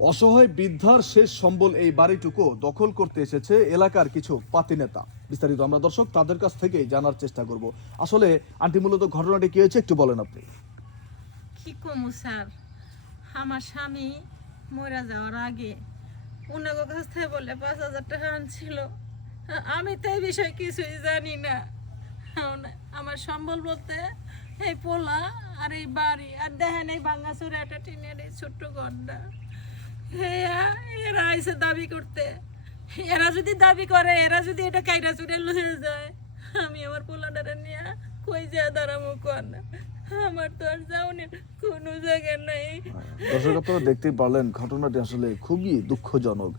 অসহায় বৃদ্ধার শেষ সম্বল এই বাড়িটুকু দখল করতে এসেছে এলাকার কিছু পাতি নেতা। বিস্তারিত আমরা দর্শক তাদের কাছ থেকে জানার চেষ্টা করব। আসলে আন্টি, মূলত ঘটনাটি কি হয়েছে একটু বলেন আপনি। কি কমু স্যার, আমার স্বামী মরে যাওয়ার আগে উনাগো কাছ থেকে বলে 5,000 টাকা আনছিল। আমি তো এই বিষয়ে কিছুই জানি না। আমার সম্বল বলতে এই পোলা আর এই বাড়ি, আর দেখেন এই ভাঙাচোরা একটা টিনের এই ছোট্ট ঘরটা। এরা আইসে দাবি করতে, এরা যদি দাবি করে, এরা যদি এটা কাইরা চুরে লয়ে যায়, আমি আমার পোলাটারে নিয়ে কই যায় দাঁড়াবো কোন? আমার তো আর যাওনের কোনো জায়গা নেই। দর্শক, আপনারা দেখতেই পারলেন ঘটনাটি আসলে খুবই দুঃখজনক।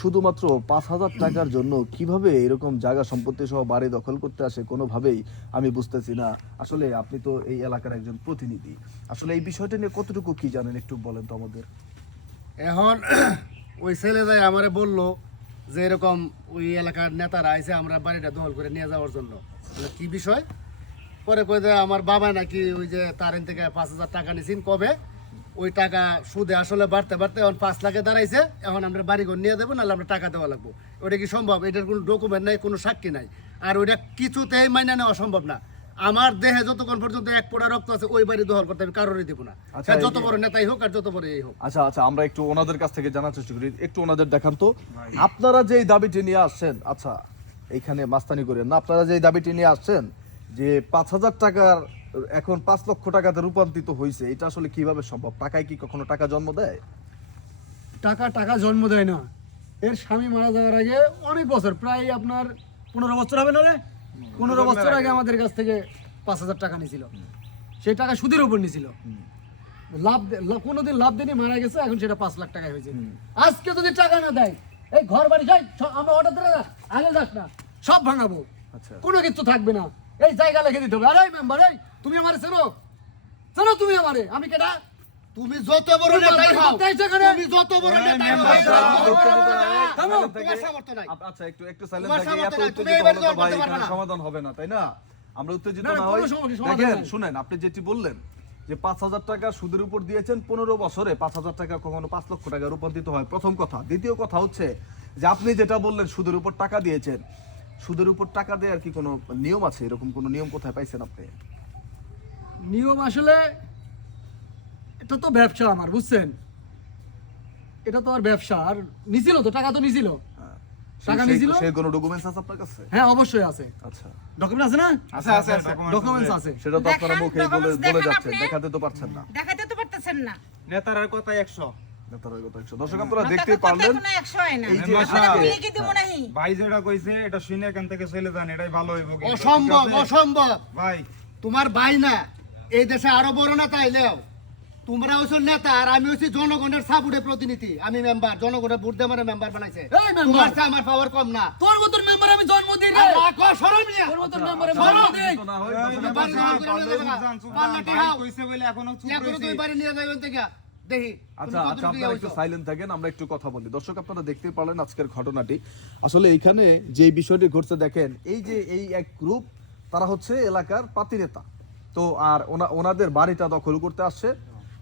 শুধুমাত্র 5,000 টাকার জন্য কিভাবে এরকম জায়গা সম্পত্তি সহ বাড়ি দখল করতে আসে কোনোভাবেই আমি বুঝতেছি না। আসলে আপনি তো এই এলাকার একজন প্রতিনিধি, আসলে এই বিষয়টা নিয়ে কতটুকু কি জানেন একটু বলেন তো আমাদের। এখন ওই ছেলে যায় আমারে বললো যে এরকম ওই এলাকার নেতারা আইছে আমরা বাড়িটা দখল করে নিয়ে যাওয়ার জন্য। কি বিষয়? পরে কই যে আমার বাবা নাকি ওই যে তার থেকে 5,000 টাকা নিয়েছেন কবে, ওই টাকা সুদে আসলে বাড়তে বাড়তে এখন 5 লাখে দাঁড়াইছে। এখন আমরা বাড়িঘর নিয়ে দেবো, নাহলে আমরা টাকা দেওয়া লাগবো। ওটা কি সম্ভব? এটার কোনো ডকুমেন্ট নাই, কোনো সাক্ষী নাই, আর ওইটা কিছুতেই মাইনে নেওয়া সম্ভব না। আমার দেহে যতক্ষণ পর্যন্ত এক পোড়া রক্ত আছে ওই বাড়ি দখল করতে আমি কারোরই দেবো না, যত বড় নেতাই হোক আর যত বড় এই হোক। আচ্ছা আচ্ছা, আমরা একটু ওনাদের কাছ থেকে জানার চেষ্টা করি। একটু ওনাদের দেখান তো আপনারা যে দাবিটি নিয়ে আসছেন। আচ্ছা, এইখানে মাস্তানি করেন না, আপনারা যে দাবিটি নিয়ে আসছেন যে 5,000 টাকার এখন 5 লক্ষ টাকাতে রূপান্তরিত হয়েছে, এটা আসলে কিভাবে সম্ভব? টাকায় কি কখনো টাকা জন্ম দেয়? টাকা জন্ম দেয় না। এর স্বামী মারা যাওয়ার আগে অনেক বছর, প্রায় আপনার 15 বছর হবে না রে, 15 বছর আগে আমাদের কাছ থেকে 5,000 টাকা নিয়েছিল। সেই টাকা সুদের উপর নিয়েছিল, কোনোদিন লাভ দেনি, মারা গেছে। এখন সেটা 5 লাখ টাকায় হয়েছে। আজকে যদি টাকা না দেয়, এই ঘর বাড়ি যাই আমরা অর্ডার দিলে আগে যাস না, সব ভাঙাবো, কোনো কিছু থাকবে না। এই জায়গা লিখে দিতে হবে। আরে মেম্বার, এই তুমি আমারে চেনো? তুমি আমারে? আমি কেটা? তুমি যত বড় নেতাই হও, তুমি যত বড় নেতাই হও, তোমার সামর্থ্য নাই। আচ্ছা, একটু সাইলেন্ট থাকি। এত উত্তেজিত হলে তো ভাই এখানে সমাধান হবে না, তাই না? আমরা উত্তেজিত না হই। দেখেন, শুনেন, আপনি যেটি বললেন যে 5,000 টাকা সুদের উপর দিয়েছেন 15 বছরে, 5,000 টাকা কখনো 5 লক্ষ টাকা রূপান্তরিত হয়, প্রথম কথা। দ্বিতীয় কথা হচ্ছে যে আপনি যেটা বললেন সুদের উপর টাকা দিয়েছেন, সুদের উপর টাকা দেওয়ার কি কোনো নিয়ম আছে? এরকম কোনো নিয়ম কোথায় পাইছেন আপনি? নিয়ম আসলে এটা তো ব্যবসা আমার, বুঝছেন? এটা তো আর ব্যবসা। আর নিছিল তো টাকা, তো নিছিল, টাকা নিছিল। সেই কোনো ডকুমেন্টস আছে আপনার কাছে? হ্যাঁ, অবশ্যই আছে। আচ্ছা, ডকুমেন্ট আছে না? আছে ডকুমেন্টস আছে। সেটা তো আপনারা মুখে বলে যাচ্ছেন, দেখাতে তো পারছেন না। দেখাতে তো পারতেছেন না। নেতার কথা 100। দর্শক, আপনারা দেখতে পারলেন এই যে ভাই যেটা কইছে এটা শুনে এখান থেকে চলে যান, এটাই ভালো হইব। অসম্ভব ভাই, তোমার ভাই না, এই দেশে আরো বড় নেতা আইলেও তোমরা হইছো নেতা আর আমি হইছি জনগণের সাপোর্টের প্রতিনিধি। আমি মেম্বার, জনগণের ভোট দিয়ে আমার মেম্বার বানাইছে। তোমার চেয়ে আমার পাওয়ার কম না। তোর মতন মেম্বার আমি জন্ম দিই রে। তোর মতন মেম্বার আমি জন্ম দিই। কইছে বলে এখনো চুপ এখনো তুই বাড়ি নিয়ে যাবেন থেকে দেখি। আচ্ছা, আপনারা একটু সাইলেন্ট থাকেন, আমরা একটু কথা বলি। দর্শক, আপনারা দেখতে পারলেন আজকের ঘটনাটি। আসলে এইখানে যে বিষয়টি ঘটছে দেখেন, এই যে এই এক গ্রুপ, তারা হচ্ছে এলাকার পাতি নেতা। তো আর ওনাদের বাড়িটা দখল করতে আসছে,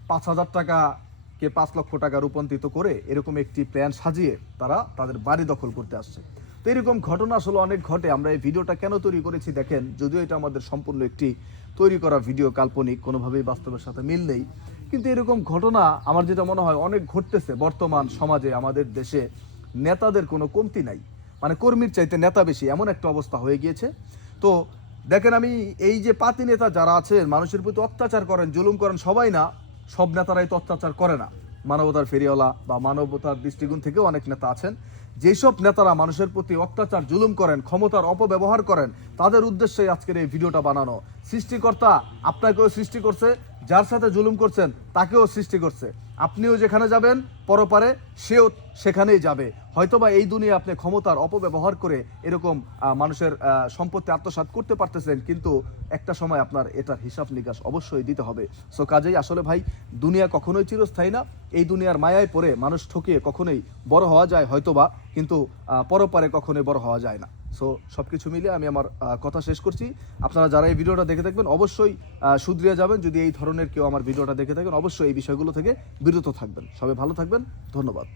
5,000 টাকাকে 5 লক্ষ টাকা রূপান্তরিত করে এরকম একটি প্ল্যান সাজিয়ে তারা তাদের বাড়ি দখল করতে আসছে। তো এরকম ঘটনা আসলে অনেক ঘটে। আমরা এই ভিডিওটা কেন তৈরি করেছি দেখেন, যদিও এটা আমাদের সম্পূর্ণ একটি তৈরি করা ভিডিও, কাল্পনিক, কোনোভাবেই বাস্তবের সাথে মিল নেই, কিন্তু এরকম ঘটনা আমার যেটা মনে হয় অনেক ঘটতেছে বর্তমান সমাজে। আমাদের দেশে নেতাদের কোনো কমতি নাই, মানে কর্মীর চাইতে নেতা বেশি, এমন একটা অবস্থা হয়ে গিয়েছে। তো দেখেন, আমি এই যে পাতি নেতা যারা আছেন, মানুষের প্রতি অত্যাচার করেন, জুলুম করেন, সবাই না, সব নেতারাই তো অত্যাচার করে না। মানবতার ফেরিওয়ালা বা মানবতার দৃষ্টিকোণ থেকেও অনেক নেতা আছেন। যেসব নেতারা মানুষের প্রতি অত্যাচার, জুলুম করেন, ক্ষমতার অপব্যবহার করেন, তাদের উদ্দেশ্যে আজকের এই ভিডিওটা বানানো। সৃষ্টিকর্তা আপনাকেও সৃষ্টি করছে, যার সাথে জুলুম করছেন তাকেও সৃষ্টি করছে। আপনিও যেখানে যাবেন পরপারে সেও সেখানেই যাবে। হয়তোবা এই দুনিয়া আপনি ক্ষমতার অপব্যবহার করে এরকম মানুষের সম্পত্তি আত্মসাৎ করতে পারতেছেন, কিন্তু একটা সময় আপনার এটার হিসাব নিকাশ অবশ্যই দিতে হবে। সো কাজেই আসলে ভাই, দুনিয়া কখনোই চিরস্থায়ী না। এই দুনিয়ার মায়ায় পড়ে মানুষ ঠকিয়ে কখনোই বড় হওয়া যায় হয়তোবা, কিন্তু পরপারে কখনোই বড় হওয়া যায় না। সো সব কিছু মিলে আমি আমার কথা শেষ করছি। আপনারা যারা এই ভিডিওটা দেখে থাকবেন অবশ্যই শুধরিয়ে যাবেন। যদি এই ধরনের কেউ আমার ভিডিওটা দেখে থাকেন অবশ্যই এই বিষয়গুলো থেকে বিরত থাকবেন। সবাই ভালো থাকবেন, ধন্যবাদ।